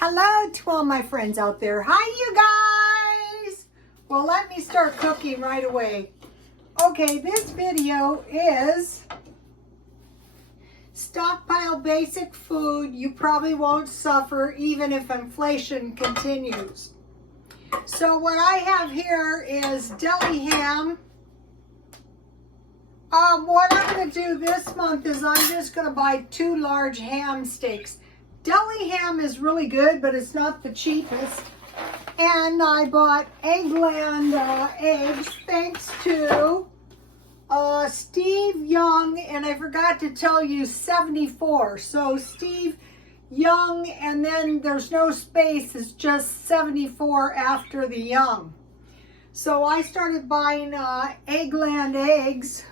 Hello to all my friends out there. Hi, you guys. Well, let me start cooking right away. Okay, this video is stockpile basic food you probably won't suffer even if inflation continues. So what I have here is deli ham. What I'm going to do this month is I'm just going to buy 2 large ham steaks. Deli ham is really good, but it's not the cheapest. And I bought Eggland eggs thanks to Steve Young, and I forgot to tell you 74. So Steve Young, and then there's no space, it's just 74 after the Young. So I started buying Eggland eggs.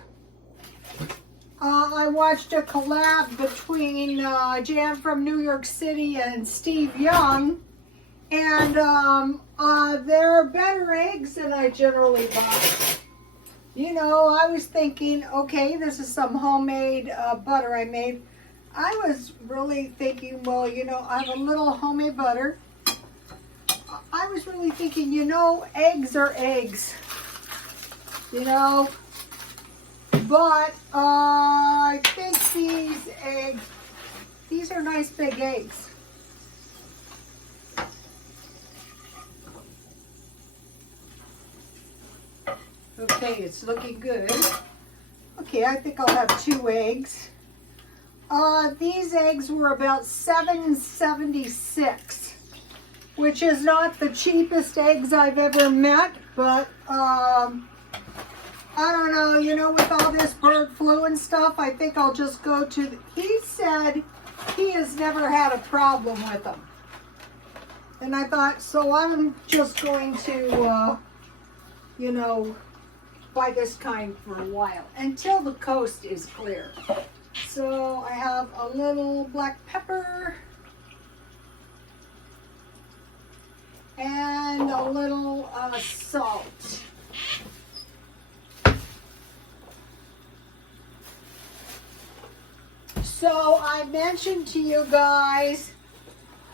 I watched a collab between Jan from New York City and Steve Young, and they're better eggs than I generally buy. You know, I was thinking, okay, this is some homemade butter I made. I was really thinking, well, you know, I have a little homemade butter. I was really thinking, you know, eggs are eggs, you know. But I think these eggs, these are nice big eggs. Okay, it's looking good. Okay, I think I'll have 2 eggs. These eggs were about $7.76, which is not the cheapest eggs I've ever met, but I don't know, you know, with all this bird flu and stuff, I think I'll just go to, he said he has never had a problem with them. And I thought, so I'm just going to, you know, buy this kind for a while, until the coast is clear. So I have a little black pepper, and a little salt. So I mentioned to you guys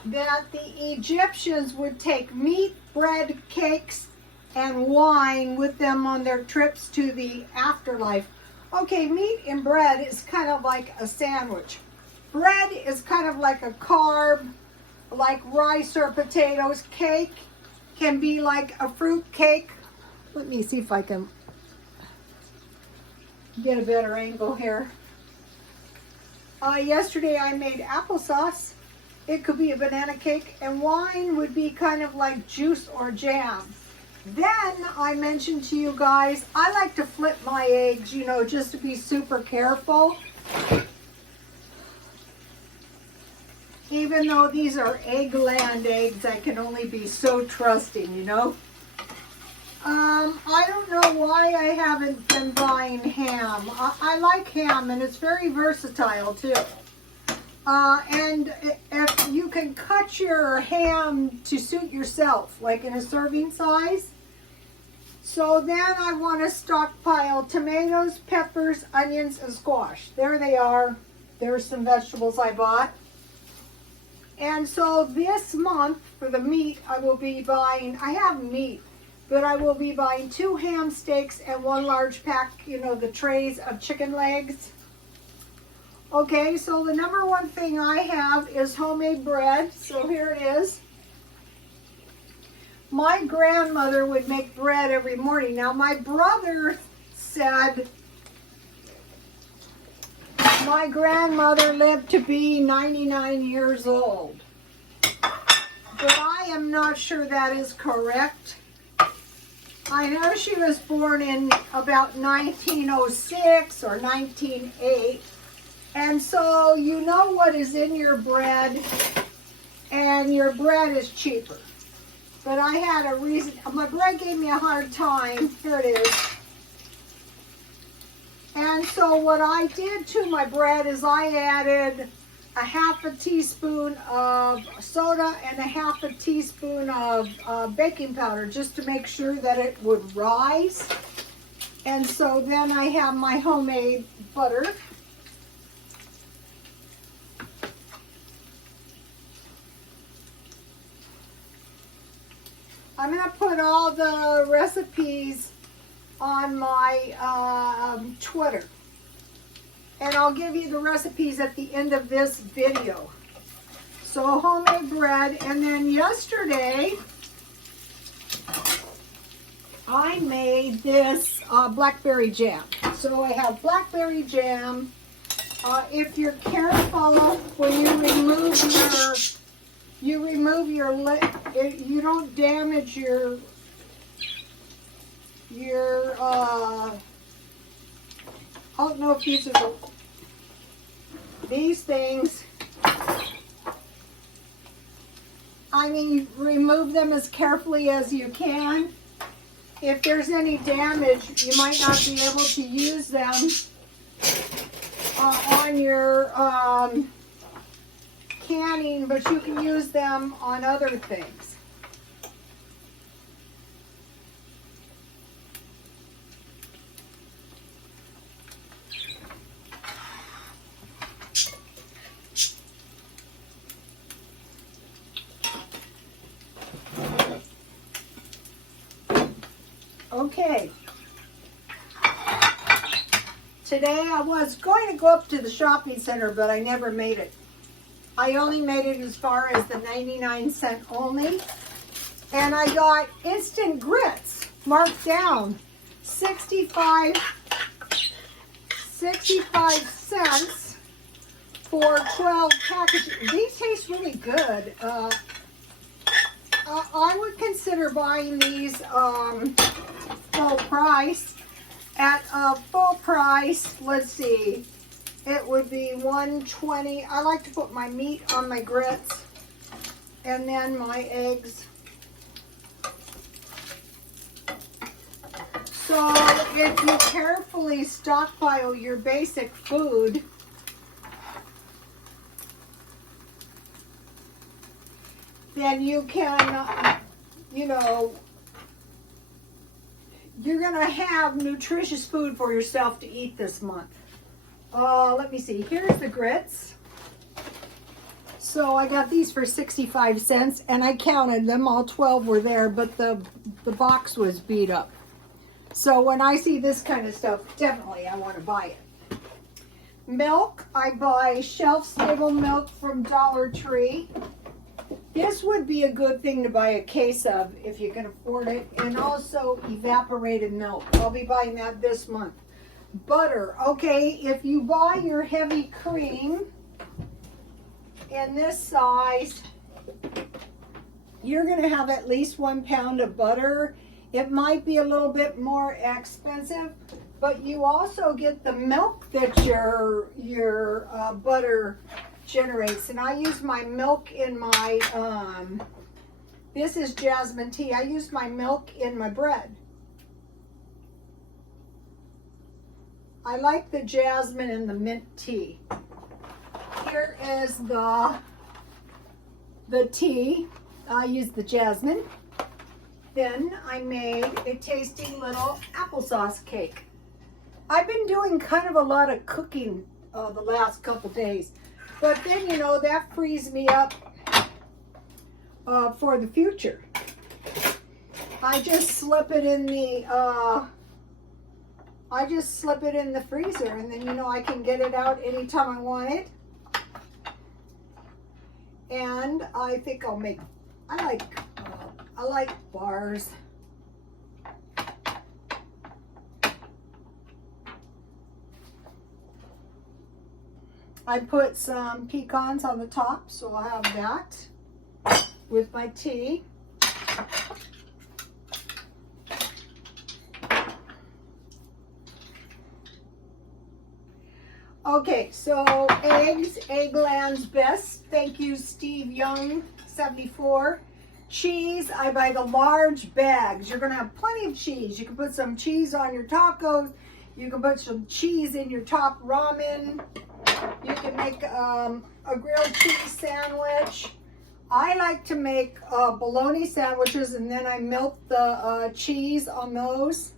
that the Egyptians would take meat, bread, cakes, and wine with them on their trips to the afterlife. Okay, meat and bread is kind of like a sandwich. Bread is kind of like a carb, like rice or potatoes. Cake can be like a fruit cake. Let me see if I can get a better angle here. Yesterday I made applesauce. It could be a banana cake, and wine would be kind of like juice or jam. Then I mentioned to you guys, I like to flip my eggs, you know, just to be super careful. Even though these are Eggland eggs, I can only be so trusting, you know. I don't know why I haven't been buying ham. I like ham, and it's very versatile too. And if you can cut your ham to suit yourself, like in a serving size. So then I want to stockpile tomatoes, peppers, onions, and squash. There they are. There's some vegetables I bought. And so this month for the meat, I will be buying, I have meat, but I will be buying 2 ham steaks and 1 large pack, you know, the trays of chicken legs. Okay, so the number one thing I have is homemade bread. So here it is. My grandmother would make bread every morning. Now my brother said my grandmother lived to be 99 years old. But I am not sure that is correct. I know she was born in about 1906 or 1908. And so you know what is in your bread, and your bread is cheaper. But I had a reason, my bread gave me a hard time. Here it is. And so what I did to my bread is I added a 1/2 teaspoon of soda and a 1/2 teaspoon of baking powder, just to make sure that it would rise. And so then I have my homemade butter. I'm going to put all the recipes on my Twitter. And I'll give you the recipes at the end of this video. So homemade bread. And then yesterday, I made this blackberry jam. So I have blackberry jam. If you're careful when you remove your lid, you don't damage your I don't know if these are these things. I mean, remove them as carefully as you can. If there's any damage, you might not be able to use them on your canning, but you can use them on other things. Okay. Today I was going to go up to the shopping center, but I never made it. I only made it as far as the 99-cent only. And I got instant grits marked down 65 cents for 12 packages. These taste really good. I would consider buying these full price. At full price, let's see, it would be $1.20. I like to put my meat on my grits and then my eggs. So if you carefully stockpile your basic food, then you can, you know, you're going to have nutritious food for yourself to eat this month. Let me see. Here's the grits. So I got these for 65 cents, and I counted them. All 12 were there, but the box was beat up. So when I see this kind of stuff, definitely I want to buy it. Milk, I buy shelf-stable milk from Dollar Tree. This would be a good thing to buy a case of if you can afford it. And also evaporated milk. I'll be buying that this month. Butter. Okay, if you buy your heavy cream in this size, you're going to have at least 1 pound of butter. It might be a little bit more expensive, but you also get the milk that your butter generates. And I use my milk in my this is jasmine tea. I use my milk in my bread. I like the jasmine and the mint tea. Here is the tea. I use the jasmine. Then I made a tasty little applesauce cake. I've been doing kind of a lot of cooking the last couple days. But then, you know, that frees me up for the future. I just slip it in the freezer, and then, you know, I can get it out anytime I want it. And I think I'll make, I like bars. I put some pecans on the top, so I'll have that with my tea. Okay, so eggs, Eggland's Best. Thank you, Steve Young, 74. Cheese, I buy the large bags. You're gonna have plenty of cheese. You can put some cheese on your tacos. You can put some cheese in your top ramen. You can make a grilled cheese sandwich. I like to make bologna sandwiches, and then I melt the cheese on those.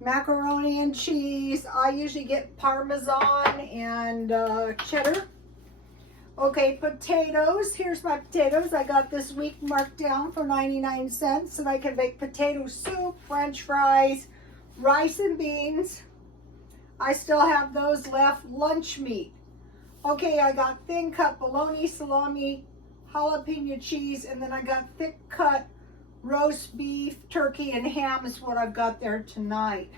Macaroni and cheese. I usually get Parmesan and cheddar. Okay, potatoes. Here's my potatoes. I got this week marked down for 99 cents, and I can make potato soup, french fries, rice and beans. I still have those left. Lunch meat. Okay, I got thin cut bologna, salami, jalapeno cheese, and then I got thick cut roast beef, turkey, and ham is what I've got there tonight.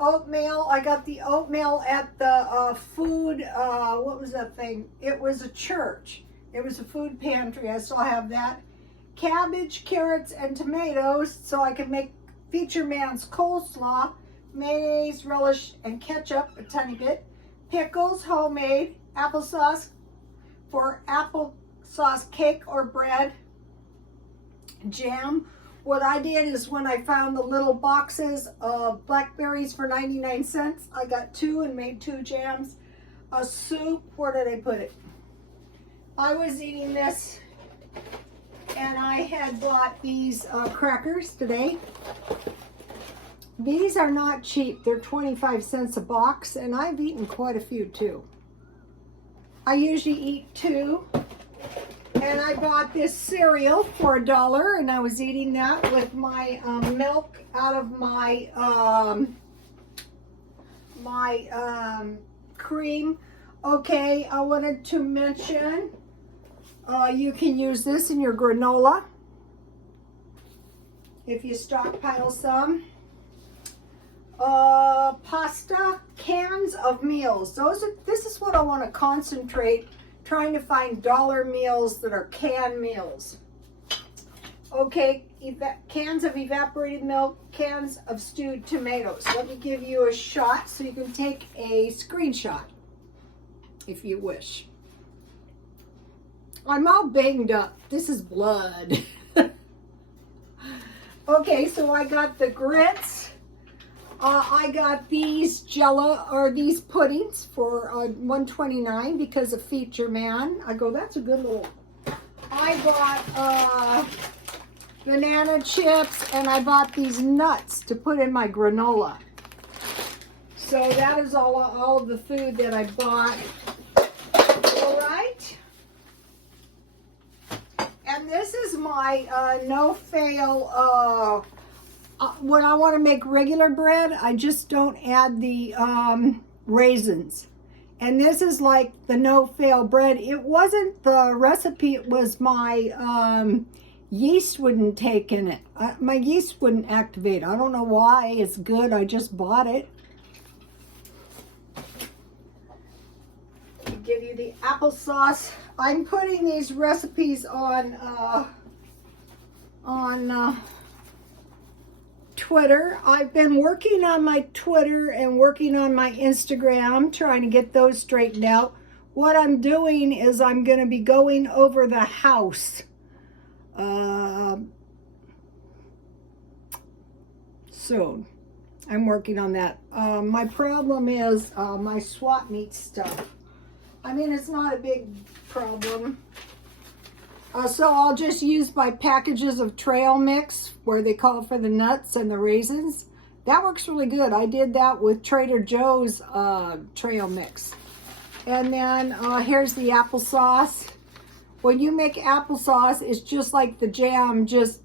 Oatmeal, I got the oatmeal at the food, what was that thing? It was a church. It was a food pantry. I still have that. Cabbage, carrots, and tomatoes so I can make Feature Man's coleslaw, mayonnaise, relish, and ketchup a tiny bit. Pickles, homemade. Applesauce for applesauce cake or bread. Jam. What I did is when I found the little boxes of blackberries for 99 cents, I got 2 and made 2 jams. A soup, where did I put it? I was eating this and I had bought these crackers today. These are not cheap. They're 25 cents a box, and I've eaten quite a few too. I usually eat 2. And I bought this cereal for $1, and I was eating that with my milk out of my cream. Okay, I wanted to mention you can use this in your granola if you stockpile some. Pasta, cans of meals. This is what I want to concentrate, trying to find dollar meals that are canned meals. Okay, cans of evaporated milk, cans of stewed tomatoes. Let me give you a shot so you can take a screenshot if you wish. I'm all banged up. This is blood. Okay, so I got the grits. I got these Jello, or these puddings for $1.29 because of Feature Man. I go, that's a good little. I bought banana chips, and I bought these nuts to put in my granola. So that is all of the food that I bought. All right. And this is my no-fail. When I want to make regular bread, I just don't add the raisins. And this is like the no-fail bread. It wasn't the recipe, it was my yeast wouldn't take in it. My yeast wouldn't activate. I don't know why. It's good. I just bought it. I'll give you the applesauce. I'm putting these recipes on Twitter. I've been working on my Twitter and working on my Instagram, trying to get those straightened out. What I'm doing is I'm going to be going over the house soon. I'm working on that. My problem is my swap meat stuff. I mean, it's not a big problem. So I'll just use my packages of trail mix where they call for the nuts and the raisins. That works really good. I did that with Trader Joe's trail mix. And then here's the applesauce. When you make applesauce, it's just like the jam. Just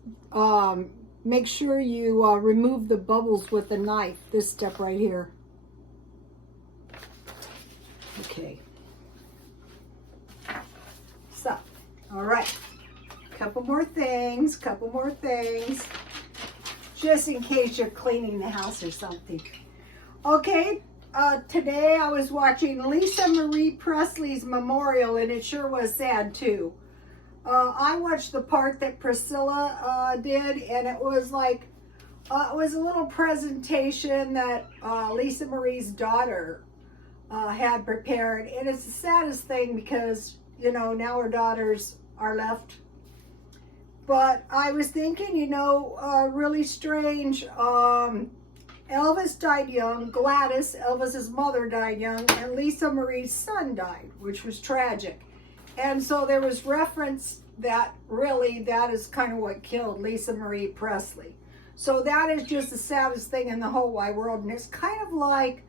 make sure you remove the bubbles with a knife. This step right here. Okay. So, all right. Couple more things. Just in case you're cleaning the house or something. Okay. Today I was watching Lisa Marie Presley's memorial, and it sure was sad too. I watched the part that Priscilla did, and it was like, it was a little presentation that Lisa Marie's daughter had prepared. And it's the saddest thing because, you know, now her daughters are left. But I was thinking, you know, really strange. Elvis died young, Gladys, Elvis's mother, died young, and Lisa Marie's son died, which was tragic. And so there was reference that really that is kind of what killed Lisa Marie Presley. So that is just the saddest thing in the whole wide world. And it's kind of like,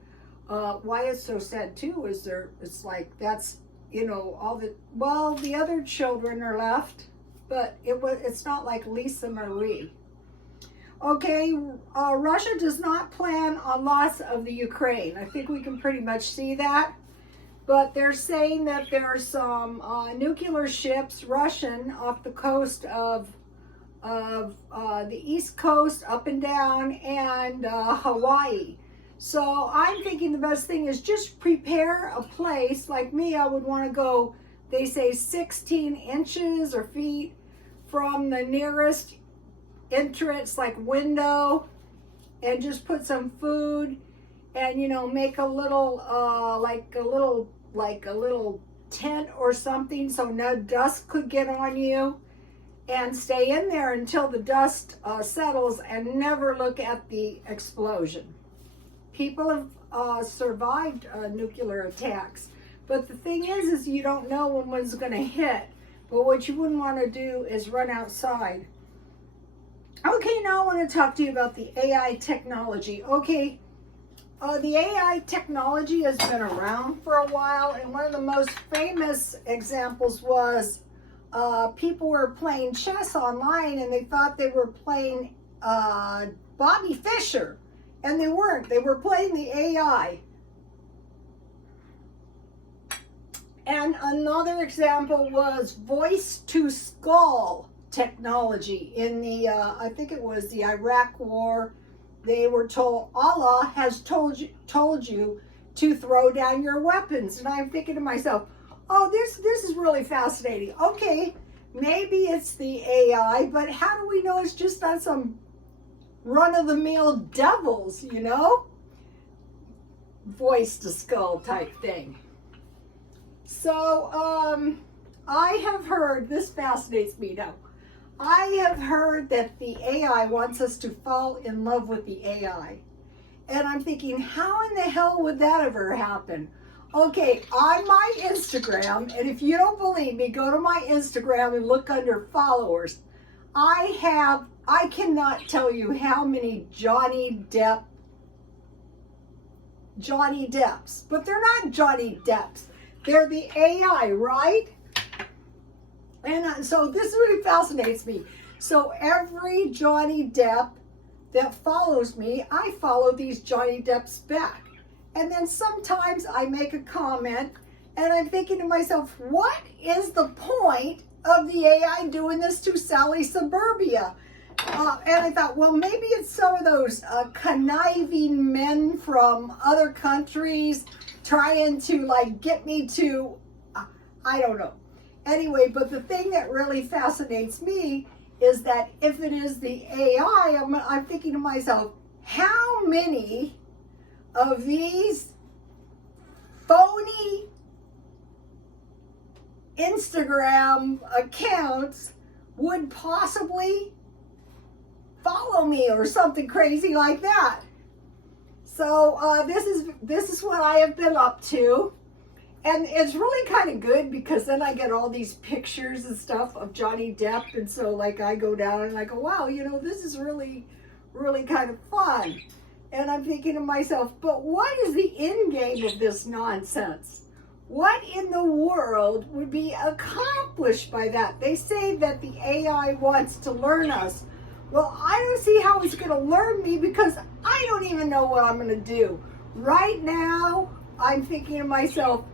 why it's so sad too is it's like that's you know, well, the other children are left, but it's not like Lisa Marie. Okay, Russia does not plan on loss of the Ukraine. I think we can pretty much see that. But they're saying that there are some nuclear ships, Russian, off the coast of the East Coast, up and down, and Hawaii. So I'm thinking the best thing is just prepare a place. Like me, I would want to go, they say 16 inches or feet from the nearest entrance, like window, and just put some food and, you know, make a little like a little tent or something so no dust could get on you, and stay in there until the dust settles, and never look at the explosion. People have survived nuclear attacks, but the thing is you don't know when one's going to hit. But what you wouldn't want to do is run outside. Okay, now I want to talk to you about the AI technology. Okay, the AI technology has been around for a while, and one of the most famous examples was people were playing chess online, and they thought they were playing Bobby Fischer, and they weren't. They were playing the AI. And another example was voice-to-skull technology in the, I think it was the Iraq War. They were told, Allah has told you to throw down your weapons. And I'm thinking to myself, oh, this is really fascinating. Okay, maybe it's the AI, but how do we know it's just not some run-of-the-mill devils, you know? Voice-to-skull type thing. So, I have heard, this fascinates me now, I have heard that the AI wants us to fall in love with the AI. And I'm thinking, how in the hell would that ever happen? Okay, on my Instagram, and if you don't believe me, go to my Instagram and look under followers. I cannot tell you how many Johnny Depps, but they're not Johnny Depps. They're the AI, right? And so this really fascinates me. So every Johnny Depp that follows me, I follow these Johnny Depps back. And then sometimes I make a comment, and I'm thinking to myself, what is the point of the AI doing this to Sally Suburbia? And I thought, well, maybe it's some of those conniving men from other countries trying to like get me to, I don't know. Anyway, but the thing that really fascinates me is that if it is the AI, I'm thinking to myself, how many of these phony Instagram accounts would possibly follow me or something crazy like that? So this is what I have been up to. And it's really kind of good because then I get all these pictures and stuff of Johnny Depp. And so like I go down and I go, wow, you know, this is really, really kind of fun. And I'm thinking to myself, but what is the end game of this nonsense? What in the world would be accomplished by that? They say that the AI wants to learn us. Well, I don't see how it's going to learn me because I don't even know what I'm going to do. Right now, I'm thinking to myself,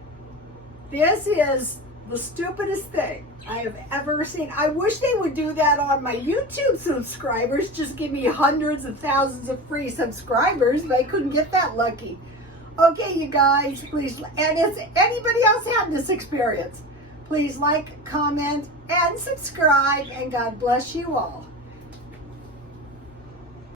this is the stupidest thing I have ever seen. I wish they would do that on my YouTube subscribers. Just give me hundreds of thousands of free subscribers, but I couldn't get that lucky. Okay, you guys, please, and if anybody else had this experience, please like, comment, and subscribe, and God bless you all.